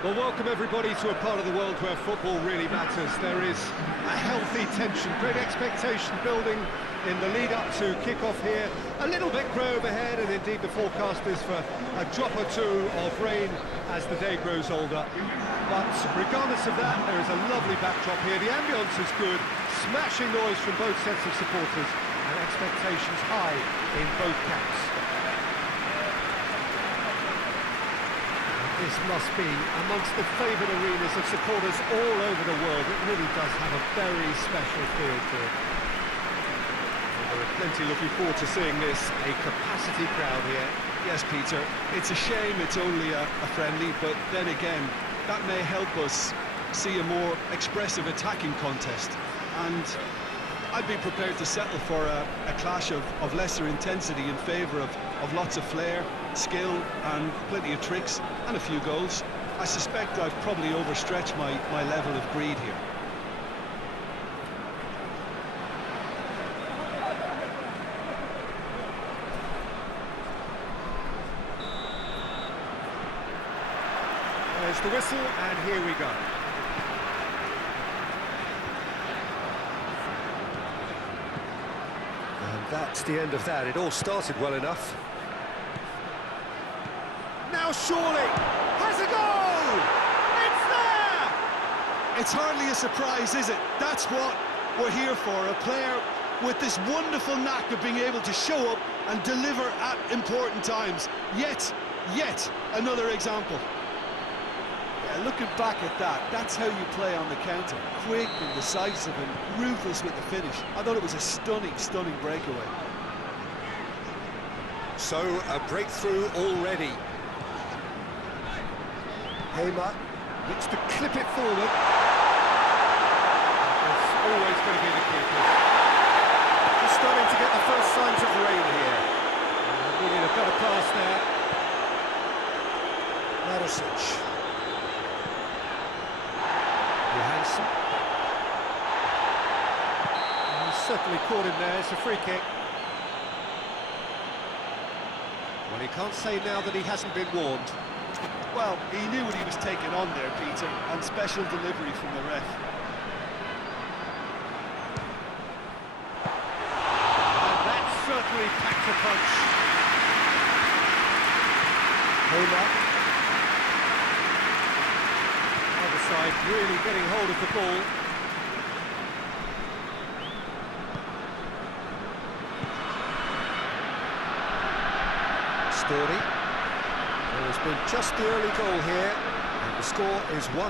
Well, welcome everybody to a part of the world where football really matters. There is a healthy tension, great expectation building in the lead-up to kick-off here. A little bit grey overhead, and indeed the forecast is for a drop or two of rain as the day grows older. But regardless of that, there is a lovely backdrop here. The ambience is good, smashing noise from both sets of supporters, and expectations high in both camps. This must be amongst the favoured arenas of supporters all over the world. It really does have a very special feel to it. Well, there are plenty looking forward to seeing this. A capacity crowd here. Yes, Peter, it's a shame it's only a friendly, but then again, that may help us see a more expressive attacking contest. And I'd be prepared to settle for a clash of lesser intensity in favour of lots of flair, skill and plenty of tricks and a few goals. I suspect I've probably overstretched my level of greed here. There's the whistle, and here we go. And that's the end of that. It all started well enough. Now surely has a goal! It's there! It's hardly a surprise, is it? That's what we're here for, a player with this wonderful knack of being able to show up and deliver at important times. Yet another example. Yeah, looking back at that, that's how you play on the counter. Quick and decisive and ruthless with the finish. I thought it was a stunning breakaway. So, a breakthrough already. Hamer looks to clip it forward. It's always going to be the keeper. Just starting to get the first signs of rain here. We need a better pass there. Marosic. Johansson. He's certainly caught him there. It's a free kick. Well, he can't say now that he hasn't been warned. Well, he knew what he was taking on there, Peter, and special delivery from the ref. And that certainly packed a punch. Homer. Other side really getting hold of the ball. Story. There's been just the early goal here, and the score is 1-0.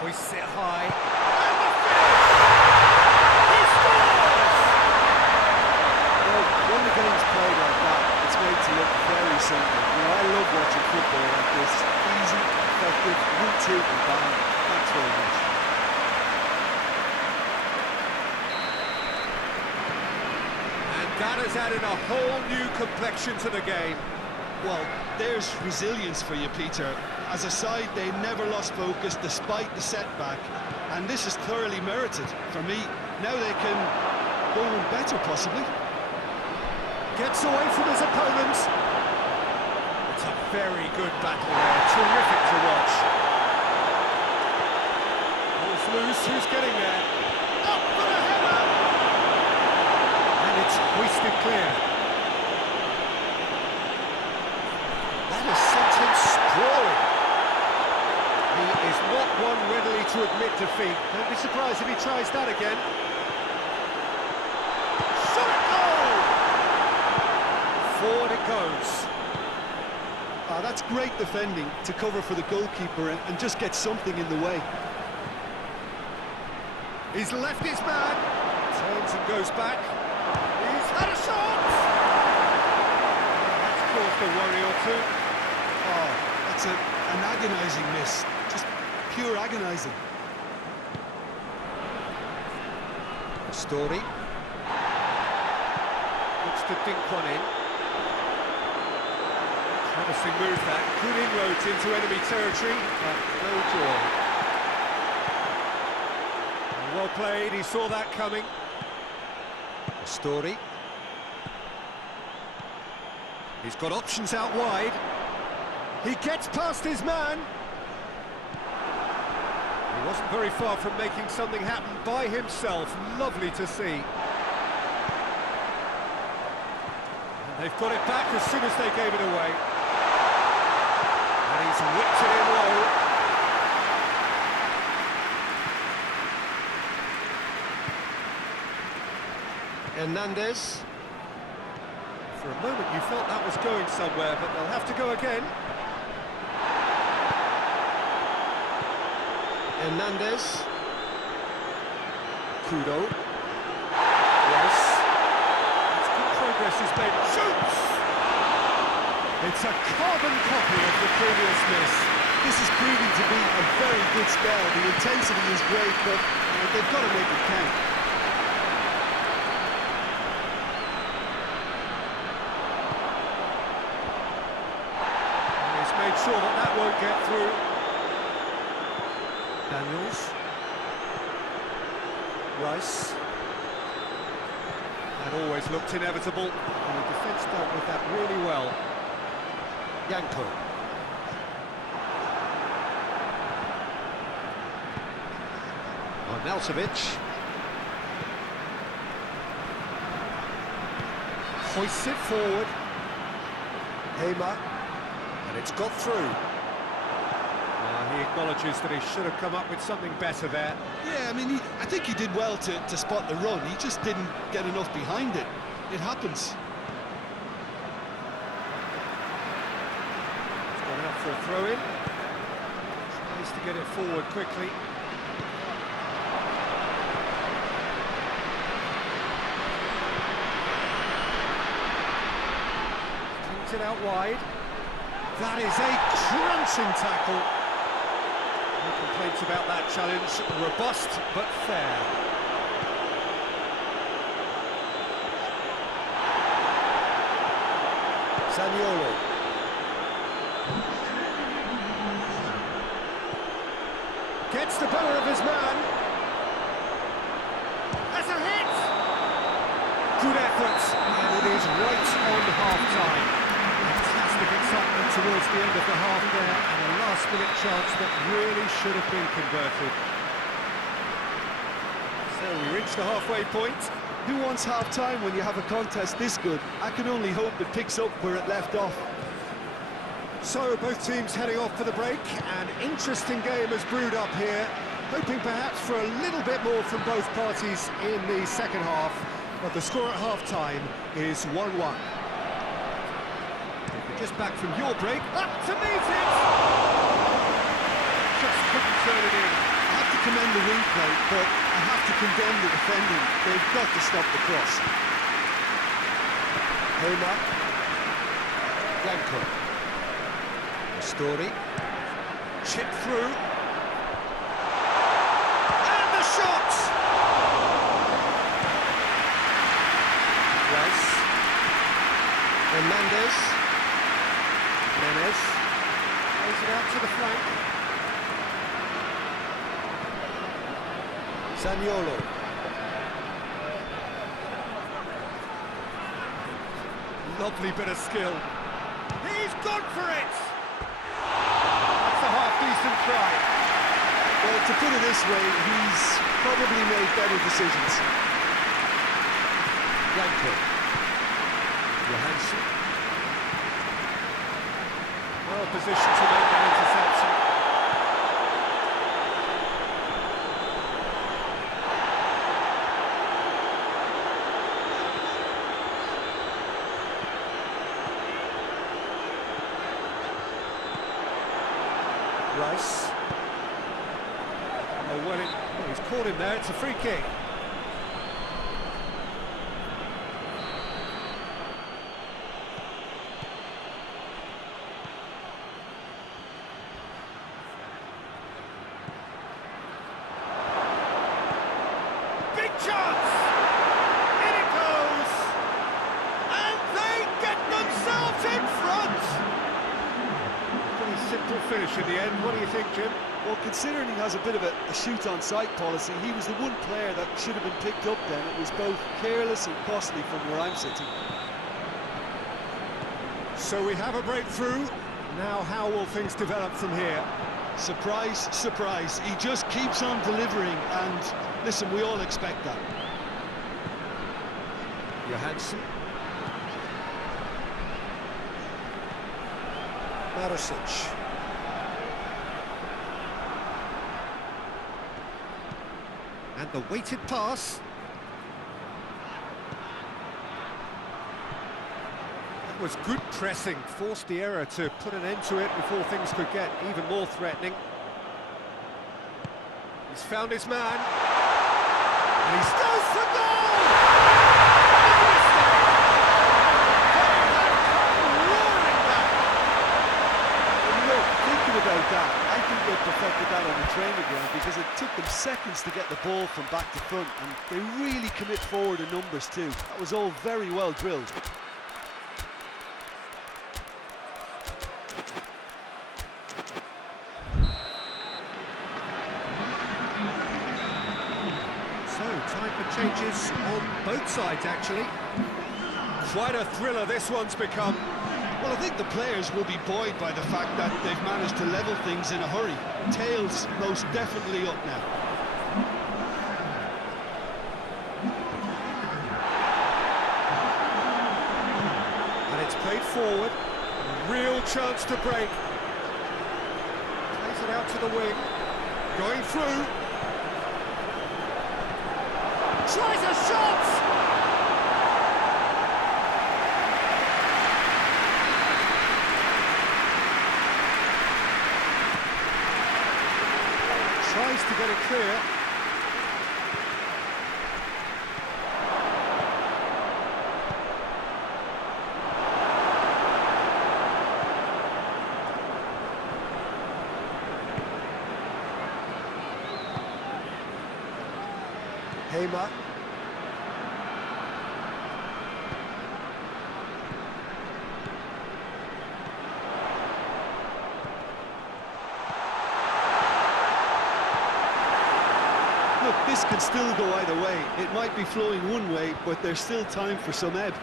Hoists it high, and the finish! He scores! Well, when the game's played like that, it's made to look very simple. You know, I love watching football like this. Easy, effective, 1-2 and bang. Thanks very much. That has added a whole new complexion to the game. Well, there's resilience for you, Peter. As a side, they never lost focus despite the setback, and this is thoroughly merited. For me, now they can go on better, possibly. Gets away from his opponents. It's a very good battle there, terrific to watch. Ball's loose, who's getting there? Up for the header! It's hoisted clear. That has sent him sprawling. He is not one readily to admit defeat. Don't be surprised if he tries that again. Shot at goal! Forward it goes. That's great defending to cover for the goalkeeper and just get something in the way. He's left his man. Turns and goes back. He's had a shot! That's caused a worry or two. Oh, that's an agonising miss. Just pure agonising. Story. Looks to dink one in. Promising move that. Good inroads into enemy territory, but no joy. Well played, he saw that coming. Story. He's got options out wide. He gets past his man. He wasn't very far from making something happen by himself. Lovely to see. And they've got it back as soon as they gave it away. And he's whipped it in low. Hernandez. For a moment you felt that was going somewhere, but they'll have to go again. Hernandez. Kudo. Yes. It's good progress he's made. Shoots! It's a carbon copy of the previous miss. This is proving to be a very good spell. The intensity is great, but they've got to make it count. He's made sure that that won't get through. Daniels. Rice. That always looked inevitable, and the defence dealt with that really well. Yanko. Arnautovic. Hoists it forward. Hamer. And it's got through. He acknowledges that he should have come up with something better there. Yeah, I mean, I think he did well to spot the run. He just didn't get enough behind it. It happens. He's gone out for a throw-in. Tries to get it forward quickly. Kings it out wide. That is a crunching tackle. No complaints about that challenge. Robust, but fair. Zaniolo. Gets the better of his man. That's a hit! Good effort, and it is right on half-time. Fantastic excitement towards the end of the half there, and a last-minute chance that really should have been converted. So we reach the halfway point. Who wants half-time when you have a contest this good? I can only hope it picks up where it left off. So both teams heading off for the break. An interesting game has brewed up here, hoping perhaps for a little bit more from both parties in the second half, but the score at half-time is 1-1. Just back from your break, up to meet it! Just couldn't turn it in. I have to commend the wing play, but I have to condemn the defending. They've got to stop the cross. Homer. Yanko. Story. Chip through. And the shot! Rice. Hernandez. Menez. Plays it out to the flank. Zaniolo. Lovely bit of skill. He's gone for it! That's a half-decent try. Well, to put it this way, he's probably made better decisions. Yanko. Johansson. Well positioned to make that interception. Rice. Oh, well, he's caught him there. It's a free kick. Big chance! In it goes! And they get themselves in front! Pretty simple finish in the end. What do you think, Jim? Well, considering he has a bit of a shoot-on-sight policy, he was the one player that should have been picked up then. It was both careless and costly from where I'm sitting. So we have a breakthrough. Now how will things develop from here? Surprise, surprise. He just keeps on delivering, and listen, we all expect that. Johansson. Marosic. And the weighted pass. That was good pressing, forced the error to put an end to it before things could get even more threatening. He's found his man. And he goes for goal! No mistake! Roaring back! And look, thinking about that, I think they perfected that on the training ground because it took them seconds to get the ball from back to front, and they really commit forward in numbers too. That was all very well drilled. So, time for changes on both sides, actually. Quite a thriller this one's become. Well, I think the players will be buoyed by the fact that they've managed to level things in a hurry. Tails most definitely up now. And it's played forward. A real chance to break. Plays it out to the wing. Going through. Tries a shot! Tries to get it clear. Hamer. Look, this can still go either way. It might be flowing one way, but there's still time for some ebb.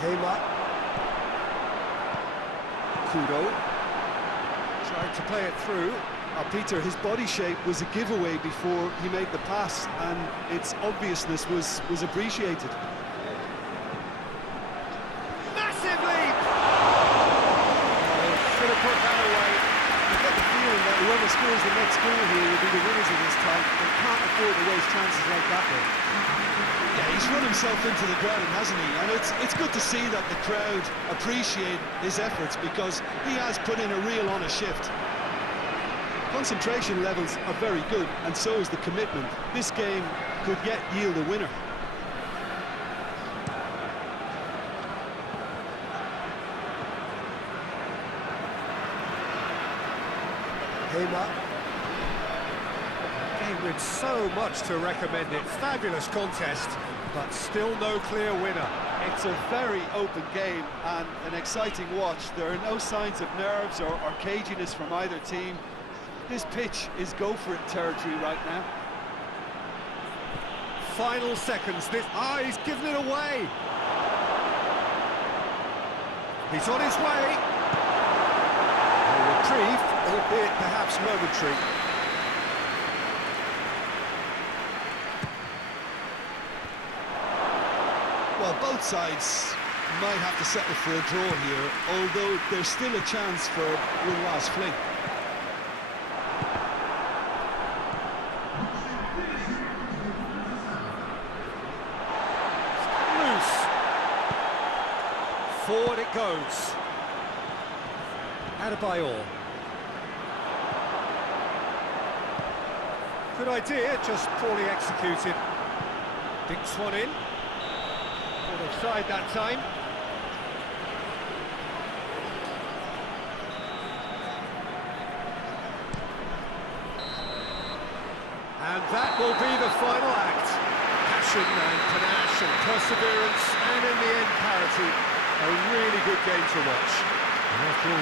Hamer. Kudo. Trying to play it through. Peter, his body shape was a giveaway before he made the pass, and its obviousness was appreciated. Massive leap! Should have put that away. I get the feeling that whoever scores the next goal here will be the winners of this tie. They can't afford to waste chances like that way. Yeah, he's run himself into the ground, hasn't he? And it's good to see that the crowd appreciate his efforts because he has put in a real honest shift. Concentration levels are very good, and so is the commitment. This game could yet yield a winner. Hamer. Game with so much to recommend it. Fabulous contest, but still no clear winner. It's a very open game and an exciting watch. There are no signs of nerves or caginess from either team. This pitch is go-for-it territory right now. Final seconds. He's given it away. He's on his way. A reprieve, albeit perhaps momentary. Well, both sides might have to settle for a draw here, although there's still a chance for one last fling. Forward it goes. Adebayor. Good idea, just poorly executed. Dinks one in. Caught offside that time. And that will be the final act. Passion and panache and perseverance, and in the end parity. A really good game to watch. And after all the